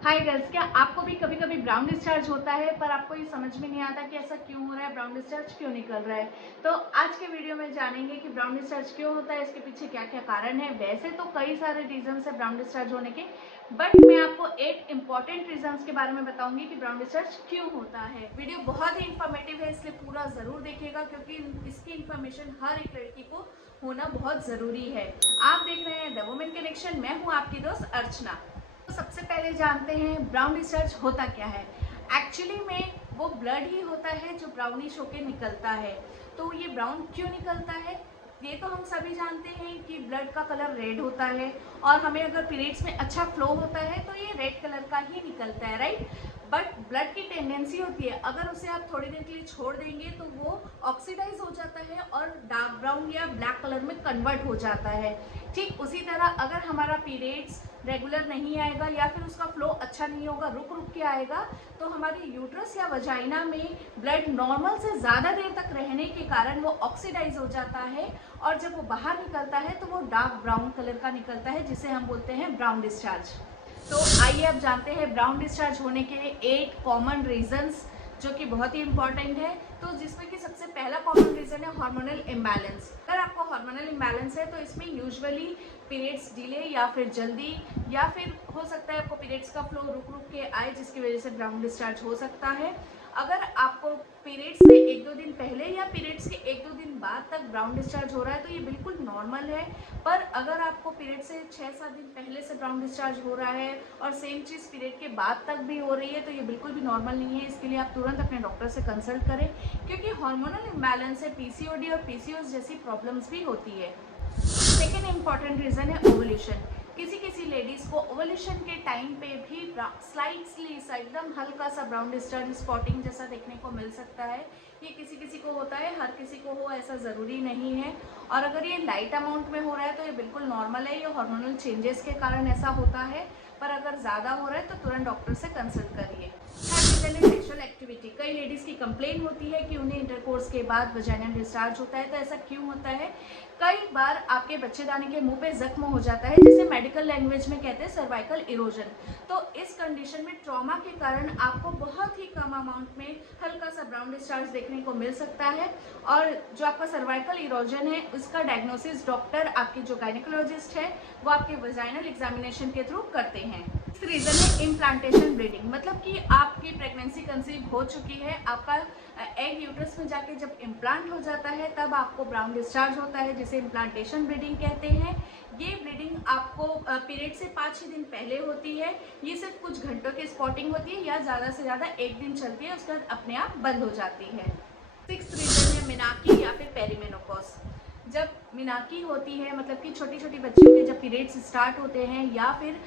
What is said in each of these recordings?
Hi girls, क्या आपको भी कभी कभी ब्राउन डिस्चार्ज होता है पर आपको ये समझ में नहीं आता कि ऐसा क्यों हो रहा है, ब्राउन डिस्चार्ज क्यों निकल रहा है। तो आज के वीडियो में जानेंगे कि ब्राउन डिस्चार्ज क्यों होता है, इसके पीछे क्या क्या कारण है। वैसे तो कई सारे रीजंस है ब्राउन डिस्चार्ज होने के, बट मैं आपको एक इम्पॉर्टेंट रीजंस के बारे में बताऊंगी कि ब्राउन डिस्चार्ज क्यों होता है। वीडियो बहुत ही इंफॉर्मेटिव है, इसलिए पूरा जरूर देखिएगा क्योंकि इसकी इन्फॉर्मेशन हर एक लड़की को होना बहुत जरूरी है। आप देख रहे हैं द वुमेन कनेक्शन, मैं हूँ आपकी दोस्त अर्चना। तो सबसे पहले जानते हैं ब्राउन डिस्चार्ज होता क्या है। एक्चुअली में वो ब्लड ही होता है जो ब्राउनिश होके निकलता है। तो ये ब्राउन क्यों निकलता है, ये तो हम सभी जानते हैं कि ब्लड का कलर रेड होता है और हमें अगर पीरियड्स में अच्छा फ्लो होता है तो ये रेड कलर का ही निकलता है, राइट। बट ब्लड की टेंडेंसी होती है, अगर उसे आप थोड़ी देर के लिए छोड़ देंगे तो वो ऑक्सीडाइज हो जाता है और डार्क ब्राउन या ब्लैक कलर में कन्वर्ट हो जाता है। ठीक उसी तरह अगर हमारा पीरियड्स रेगुलर नहीं आएगा या फिर उसका फ्लो अच्छा नहीं होगा, रुक रुक के आएगा, तो हमारे यूट्रस या वजाइना में ब्लड नॉर्मल से ज़्यादा देर तक रहने के कारण वो ऑक्सीडाइज हो जाता है और जब वो बाहर निकलता है तो वो डार्क ब्राउन कलर का निकलता है, जिसे हम बोलते हैं ब्राउन डिस्चार्ज। तो आइए अब जानते हैं ब्राउन डिस्चार्ज होने के 8 कॉमन रीजंस जो कि बहुत ही इंपॉर्टेंट है। तो जिसमें कि सबसे पहला कॉमन रीजन है हार्मोनल इम्बैलेंस। अगर आपको हार्मोनल इम्बैलेंस है तो इसमें यूजुअली पीरियड्स डिले या फिर जल्दी, या फिर हो सकता है आपको पीरियड्स का फ्लो रुक रुक के आए जिसकी वजह से ब्राउन डिस्चार्ज हो सकता है। अगर आपको पीरियड्स से 1-2 दिन पहले या पीरियड्स के 1-2 दिन बाद तक ब्राउन डिस्चार्ज हो रहा है तो ये बिल्कुल नॉर्मल है। पर अगर आपको पीरियड से 6-7 दिन पहले से ब्राउन डिस्चार्ज हो रहा है और सेम चीज़ पीरियड के बाद तक भी हो रही है तो ये बिल्कुल भी नॉर्मल नहीं है। इसके लिए आप तुरंत अपने डॉक्टर से कंसल्ट करें क्योंकि हार्मोनल इम्बैलेंस से पीसीओडी और पीसीओएस जैसी प्रॉब्लम्स भी होती है। सेकेंड इंपॉर्टेंट रीजन है ओवुलेशन। किसी किसी लेडीज को ओवुलेशन के टाइम पे भी स्लाइटली सा एकदम हल्का सा ब्राउन डिस्चार्ज स्पॉटिंग जैसा देखने को मिल सकता है। ये किसी किसी को होता है, हर किसी को हो ऐसा ज़रूरी नहीं है। और अगर ये लाइट अमाउंट में हो रहा है तो ये बिल्कुल नॉर्मल है, ये हार्मोनल चेंजेस के कारण ऐसा होता है। पर अगर ज़्यादा हो रहा है तो तुरंत डॉक्टर से कंसल्ट करिए। थर्ड रीजन है सेक्सुअल एक्टिविटी। कई लेडीज़ की कंप्लेन होती है कि उन्हें इंटरकोर्स के बाद वजाइनल डिस्चार्ज होता है। तो ऐसा क्यों होता है? कई बार आपके बच्चेदानी के मुंह पे जख्म हो जाता है जिसे मेडिकल लैंग्वेज में कहते हैं सर्वाइकल इरोजन। तो इस कंडीशन में ट्रॉमा के कारण आपको बहुत ही कम अमाउंट में हल्का सा ब्राउन डिस्चार्ज देखने को मिल सकता है। और जो आपका सर्वाइकल इरोजन है उसका डायग्नोसिस डॉक्टर, आपके जो गायनेकोलॉजिस्ट है, वो आपके वजाइनल एग्जामिनेशन के थ्रू करते हैं। रीजन है इम्प्लांटेशन ब्लीडिंग, मतलब कि आपकी प्रेगनेंसी कंसीव हो चुकी है, आपका एग यूट्रस में जाके जब इम्प्लांट हो जाता है तब आपको ब्राउन डिस्चार्ज होता है, जिसे इम्प्लांटेशन ब्लीडिंग कहते हैं। ये ब्लीडिंग आपको पीरियड से 5-6 दिन पहले होती है। ये सिर्फ कुछ घंटों की स्पॉटिंग होती है या ज़्यादा से ज़्यादा 1 दिन चलती है, उसके बाद अपने आप बंद हो जाती है। सिक्स्थ रीजन है मिनाकी या फिर पेरीमेनोपॉज। जब मिनाकी होती है, मतलब कि छोटी छोटी बच्चियों के जब पीरियड्स स्टार्ट होते हैं, या फिर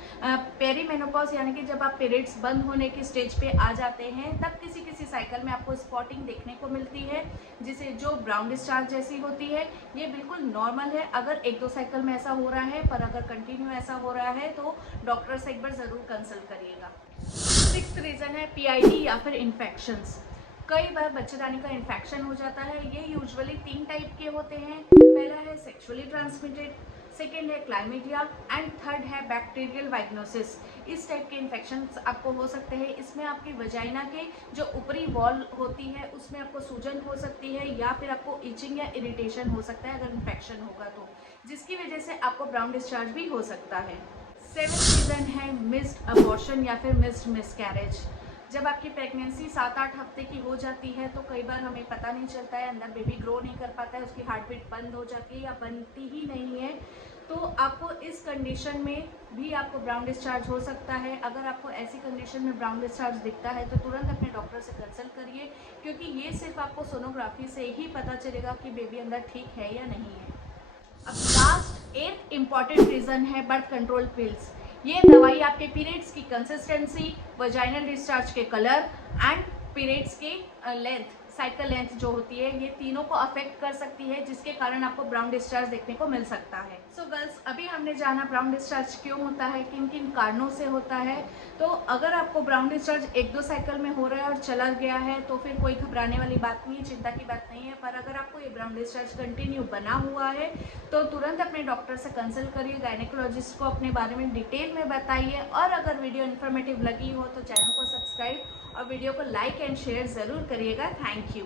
पेरीमेनोपॉज यानी कि जब आप पीरियड्स बंद होने की स्टेज पे आ जाते हैं, तब किसी किसी साइकिल में आपको स्पॉटिंग देखने को मिलती है जिसे जो ब्राउन डिस्चार्ज जैसी होती है। ये बिल्कुल नॉर्मल है अगर 1-2 साइकिल में ऐसा हो रहा है, पर अगर कंटिन्यू ऐसा हो रहा है तो डॉक्टर से एक बार ज़रूर कंसल्ट करिएगा। सिक्स्थ रीज़न है पीआईडी या फिर इन्फेक्शंस। कई बार बच्चेदानी का इन्फेक्शन हो जाता है। ये यूजुअली 3 टाइप के होते हैं। पहला है सेक्सुअली ट्रांसमिटेड, सेकेंड है क्लाइमेडिया एंड थर्ड है बैक्टीरियल वाइग्नोसिस। इस टाइप के इन्फेक्शंस आपको हो सकते हैं। इसमें आपकी वजाइना के जो ऊपरी वॉल होती है उसमें आपको सूजन हो सकती है या फिर आपको इचिंग या इरिटेशन हो सकता है अगर इन्फेक्शन होगा तो, जिसकी वजह से आपको ब्राउन डिस्चार्ज भी हो सकता है। सेवेंथ रीज़न है मिस्ड अबॉर्शन या फिर मिस्ड मिसकैरेज। जब आपकी प्रेगनेंसी 7-8 हफ्ते की हो जाती है तो कई बार हमें पता नहीं चलता है, अंदर बेबी ग्रो नहीं कर पाता है, उसकी हार्ट बीट बंद हो जाती है या बनती ही नहीं है। तो आपको इस कंडीशन में भी आपको ब्राउन डिस्चार्ज हो सकता है। अगर आपको ऐसी कंडीशन में ब्राउन डिस्चार्ज दिखता है तो तुरंत अपने डॉक्टर से कंसल्ट करिए क्योंकि ये सिर्फ आपको सोनोग्राफी से ही पता चलेगा कि बेबी अंदर ठीक है या नहीं है। अब लास्ट 8th इम्पॉर्टेंट रीज़न है बर्थ कंट्रोल पिल्स। ये दवाई आपके पीरियड्स की कंसिस्टेंसी, वजाइनल डिस्चार्ज के कलर एंड पीरियड्स के लेंथ साइकिल लेंथ जो होती है, ये तीनों को अफेक्ट कर सकती है, जिसके कारण आपको ब्राउन डिस्चार्ज देखने को मिल सकता है। सो गर्ल्स, अभी हमने जाना ब्राउन डिस्चार्ज क्यों होता है, किन किन कारणों से होता है। तो अगर आपको ब्राउन डिस्चार्ज 1-2 साइकिल में हो रहा है और चला गया है तो फिर कोई घबराने वाली बात नहीं है, चिंता की बात नहीं है। पर अगर आपको ये ब्राउन डिस्चार्ज कंटिन्यू बना हुआ है तो तुरंत अपने डॉक्टर से कंसल्ट करिए, गायनेकोलॉजिस्ट को अपने बारे में डिटेल में बताइए। और अगर वीडियो इन्फॉर्मेटिव लगी हो तो चैनल को सब्सक्राइब और वीडियो को लाइक एंड शेयर ज़रूर करिएगा। Thank you.